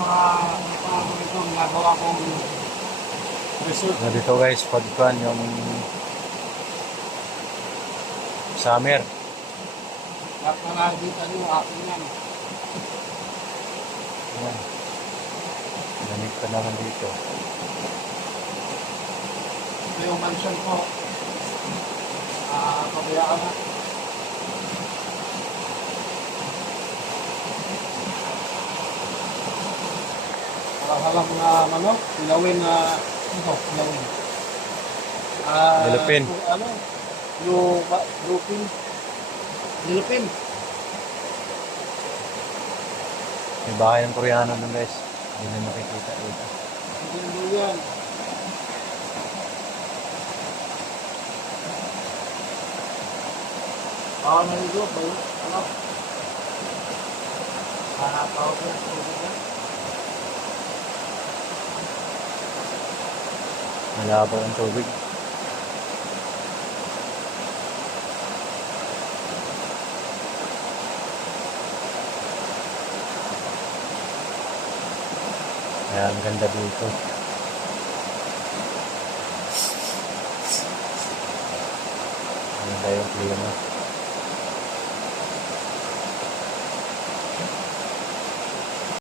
mga ito, ginagawa kong resort. So, dito guys, pagkuhan yung summer. Lahat na nakikita nyo, akin yan. Ayan. Lamig pa naman dito. Ito yung mansion ko. Pabayaan na. Halang na ano, pilawin na ito, pilawin. Dilupin. Ano? Lupin. Dilupin. May bahay ng Koreano nun guys. Hindi na makikita dito. Hindi yan. Naligo ba yun? Ano? Tawag ko. Malabo ang tubig. Kaya ang ganda dito. Ang ganda yung klima.